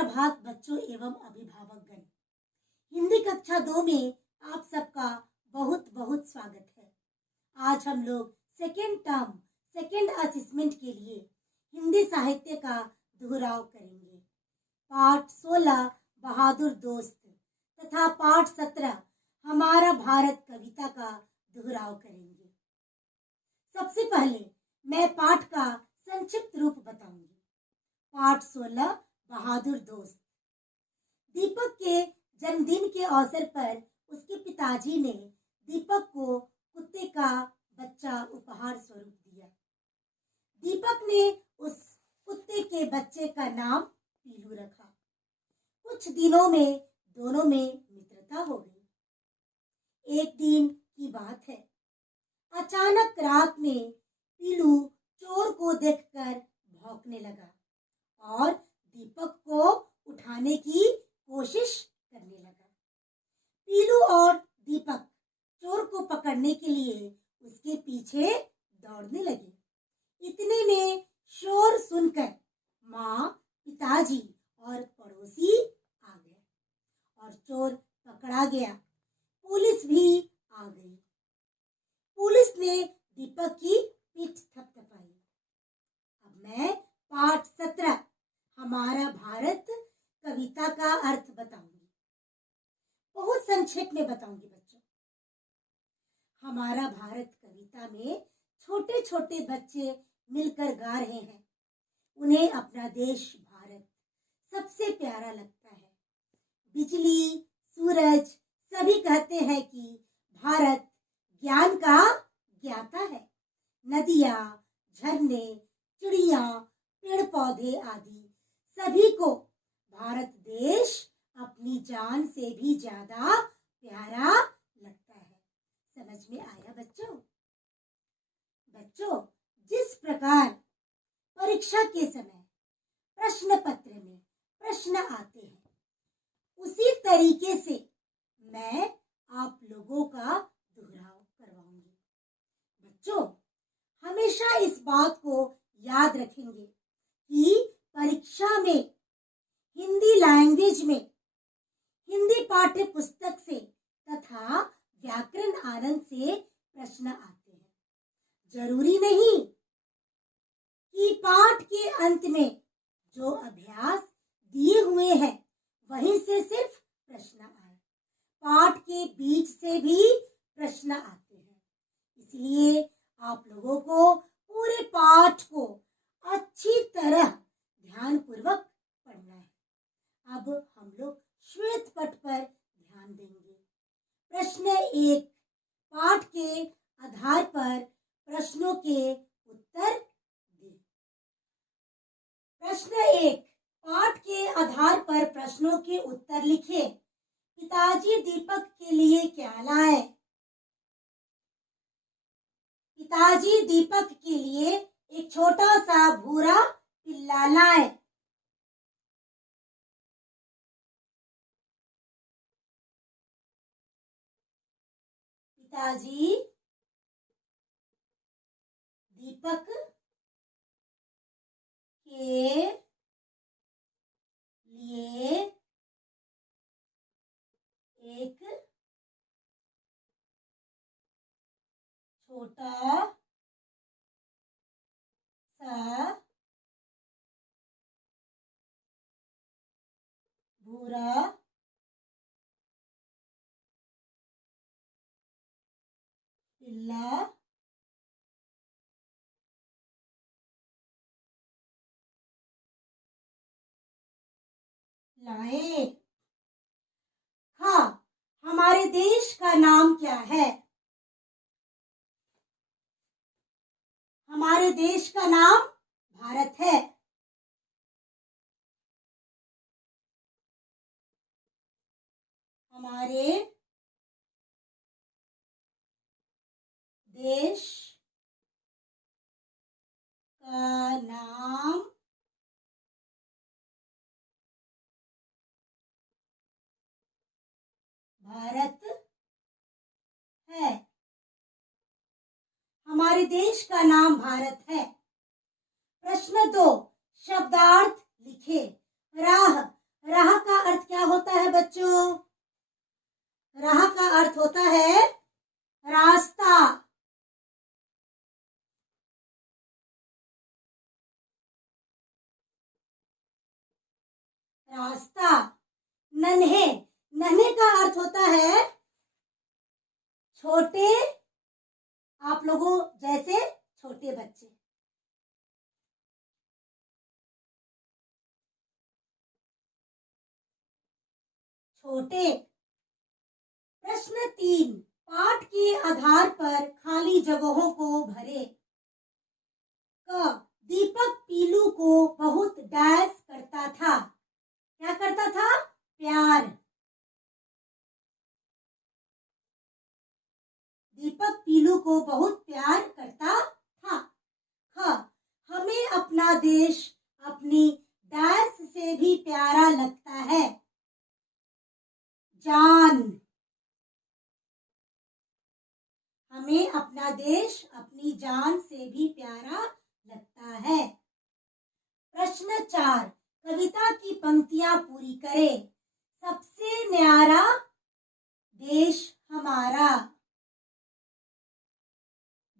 सुप्रभात बच्चों एवं अभिभावकगण। हिंदी कक्षा 2 में आप सबका बहुत बहुत स्वागत है। आज हम लोग सेकेंड असेसमेंट के लिए हिंदी साहित्य का दोहराव करेंगे। पाठ 16 बहादुर दोस्त तथा पाठ 17 हमारा भारत कविता का दोहराव करेंगे। सबसे पहले मैं पाठ का संक्षिप्त रूप बताऊंगी। पाठ 16 बहादुर दोस्त। दीपक के जन्मदिन के अवसर पर उसके पिताजी ने दीपक को कुत्ते का बच्चा उपहार स्वरूप दिया। दीपक ने उस कुत्ते के बच्चे का नाम पीलू रखा। कुछ दिनों में दोनों में मित्रता हो गई। एक दिन की बात है, अचानक रात में पीलू चोर को देखकर भौंकने लगा और दीपक को उठाने की कोशिश करने लगा। पीलू और दीपक चोर को पकड़ने के लिए उसके पीछे दौड़ने लगे। इतने में शोर सुनकर माँ, पिताजी और पड़ोसी आ गए और चोर पकड़ा गया। पुलिस भी आ गई। पुलिस ने दीपक की पीठ थपथपाई। अब मैं पाठ 17 हमारा भारत कविता का अर्थ बताऊंगी। बहुत संक्षेप में बताऊंगी बच्चों। हमारा भारत कविता में छोटे छोटे बच्चे मिलकर गा रहे हैं। उन्हें अपना देश भारत सबसे प्यारा लगता है। बिजली, सूरज सभी कहते हैं कि भारत ज्ञान का ज्ञाता है। नदियाँ, झरने, चिड़िया, पेड़ पौधे आदि सभी को भारत देश अपनी जान से भी ज्यादा प्यारा लगता है। समझ में आया बच्चों? बच्चों, जिस प्रकार परीक्षा के समय प्रश्न पत्र में प्रश्न आते हैं, उसी तरीके से मैं आप लोगों का दोहराव करवाऊंगी। बच्चों, हमेशा इस बात को याद रखेंगे कि परीक्षा में हिंदी लैंग्वेज में हिंदी पाठ्य पुस्तक से तथा व्याकरण आनंद से प्रश्न आते हैं। जरूरी नहीं कि पाठ के अंत में जो अभ्यास दिए हुए हैं वहीं से सिर्फ प्रश्न आए। पाठ के बीच से भी प्रश्न आते हैं। इसलिए आप लोगों को पूरे पाठ को अच्छी तरह ध्यानपूर्वक पढ़ना है। अब हम लोग श्वेत पट पर ध्यान देंगे। प्रश्न 1, पाठ के आधार पर प्रश्नों के उत्तर दें। प्रश्न 1, पाठ के आधार पर प्रश्नों के उत्तर लिखें। पिताजी दीपक के लिए क्या लाए? पिताजी दीपक के लिए एक छोटा सा भूरा पिल्ला लाए। पिताजी दीपक के लिए एक छोटा सा भूरा पिल्ला लाए। हाँ, हमारे देश का नाम क्या है? हमारे देश का नाम भारत है। हमारे देश का नाम भारत है। हमारे देश का नाम भारत है। प्रश्न 2, शब्दार्थ लिखे। राह रास्ता। नन्हे, नन्हे का अर्थ होता है छोटे, आप लोगों जैसे छोटे बच्चे। छोटे। प्रश्न 3, पाठ के आधार पर खाली जगहों को भरे। क, दीपक पीलू को बहुत डैश करता था। क्या करता था? प्यार। दीपक पीलू को बहुत प्यार करता था। ख, हमें अपना देश अपनी डैश से भी प्यारा लगता है। जान। हमें अपना देश अपनी जान से भी प्यारा लगता है। प्रश्न 4, कविता की पंक्तियां पूरी करें। सबसे न्यारा देश हमारा।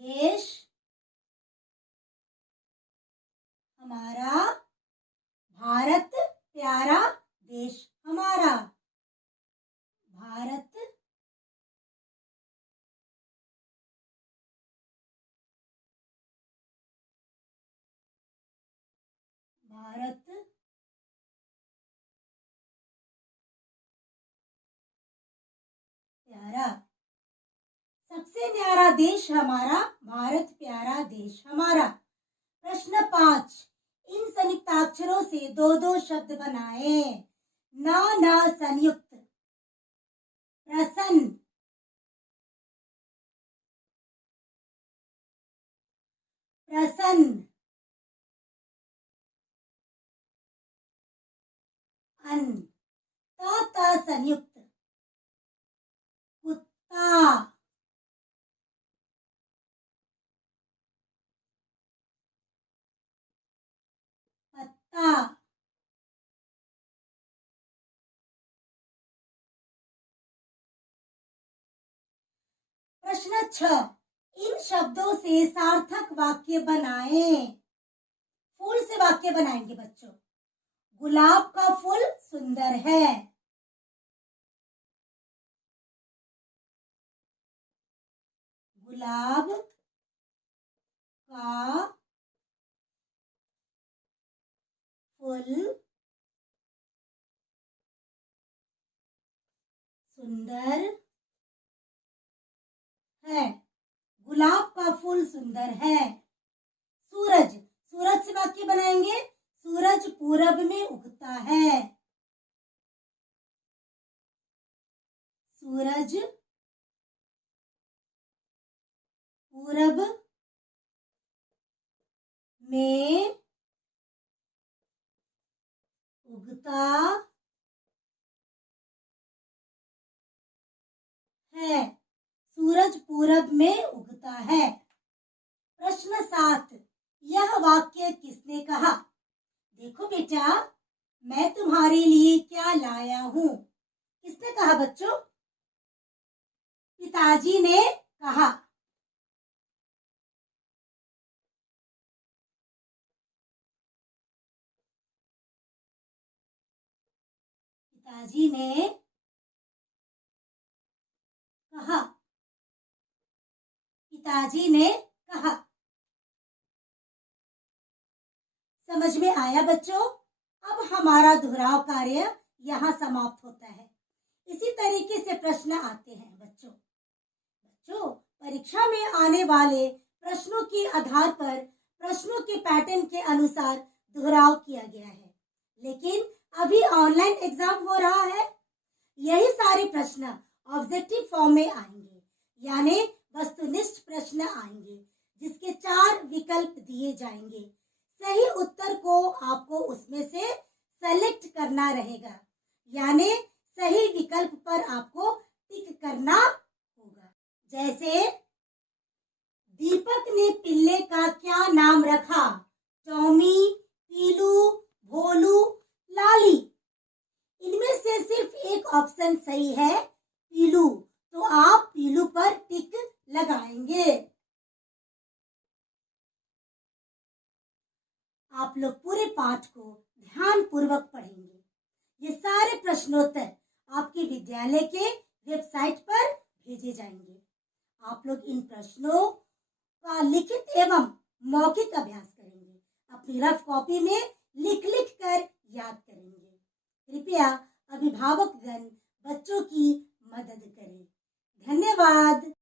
देश हमारा, भारत प्यारा देश हमारा। भारत भारत प्यारा, सबसे न्यारा देश हमारा, भारत प्यारा देश हमारा। प्रश्न 5, इन संयुक्ताक्षरों से दो दो शब्द बनाए। न संयुक्त। प्रसन्न। प्रसन्न। अन। त संयुक्त। कुत्ता। पत्ता। प्रश्न 6, इन शब्दों से सार्थक वाक्य बनाएं। फूल से वाक्य बनाएंगे बच्चों। गुलाब का फूल सुंदर है। गुलाब का फूल सुंदर है। गुलाब का फूल सुंदर है। सूरज, सूरज से वाक्य बनाएंगे। सूरज पूरब में उगता है। सूरज पूरब में उगता है। सूरज पूरब में उगता है। प्रश्न 7, यह वाक्य किसने कहा? देखो बेटा, मैं तुम्हारे लिए क्या लाया हूं। किसने कहा बच्चों? पिताजी ने कहा। पिताजी ने कहा। पिताजी ने कहा। समझ में आया बच्चों? अब हमारा दोहराव कार्य यहाँ समाप्त होता है। इसी तरीके से प्रश्न आते हैं बच्चों। बच्चों, परीक्षा में आने वाले प्रश्नों के आधार पर प्रश्नों के पैटर्न के अनुसार दोहराव किया गया है। लेकिन अभी ऑनलाइन एग्जाम हो रहा है, यही सारे प्रश्न ऑब्जेक्टिव फॉर्म में आएंगे, यानी वस्तुनिष्ठ प्रश्न आएंगे, जिसके 4 विकल्प दिए जाएंगे। सही उत्तर को आपको उसमें से सेलेक्ट करना रहेगा, यानी सही विकल्प पर आपको टिक करना होगा। जैसे दीपक ने पिल्ले का क्या नाम रखा? टॉमी, पीलू, भोलू, लाली। इनमें से सिर्फ एक ऑप्शन सही है, पीलू, तो आप पीलू पर टिक लगाएंगे। आप लोग पूरे पाठ को ध्यान पूर्वक पढ़ेंगे। ये सारे प्रश्नोत्तर आपके विद्यालय के वेबसाइट पर भेजे जाएंगे। आप लोग इन प्रश्नों का लिखित एवं मौखिक अभ्यास करेंगे, अपनी रफ कॉपी में लिख लिख कर याद करेंगे। कृपया अभिभावकगण बच्चों की मदद करें। धन्यवाद।